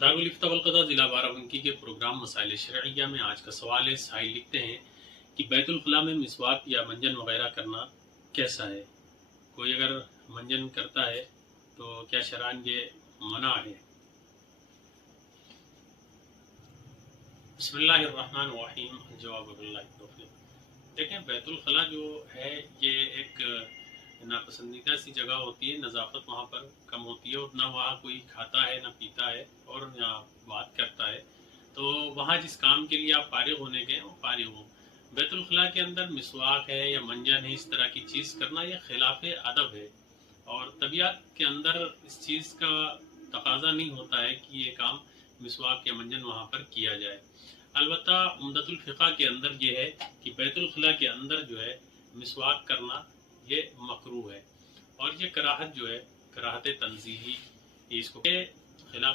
दारुल-इफ्ता वल-क़ज़ा ज़िला बाराबंकी के प्रोग्राम मसाइल शरइया में आज का सवाल है। साहिल लिखते हैं कि बैतुल ख़ला में मिसवाक या मंजन वगैरह करना कैसा है। कोई अगर मंजन करता है तो क्या शरअन ये मना है। बिस्मिल्लाहिर्रहमानिर्रहीम। जवाब बिल्लाहि तौफ़ीक़। देखें, बैतुल ख़ला जो है ये एक नापसंदीदा सी जगह होती है। नज़ाफ़त वहाँ पर कम होती है और ना वहाँ कोई खाता है, ना पीता है और ना बात करता है। तो वहाँ जिस काम के लिए आप फारिग होने गए वो फारिग हो। बैतुल ख़ला के अंदर मिसवाक है या मंजन है, इस तरह की चीज़ करना ये खिलाफ अदब है और तबीयत के अंदर इस चीज़ का तकाजा नहीं होता है कि ये काम मिसवाक या मंजन वहाँ पर किया जाए। अलबत्ता उम्दतुल फ़िक़्ह के अंदर ये है कि बैतुल ख़ला के अंदर जो है मिसवाक करना ये मकरूह है और ये कराहत जो है कराहत तंज़ीही इसको के खिलाफ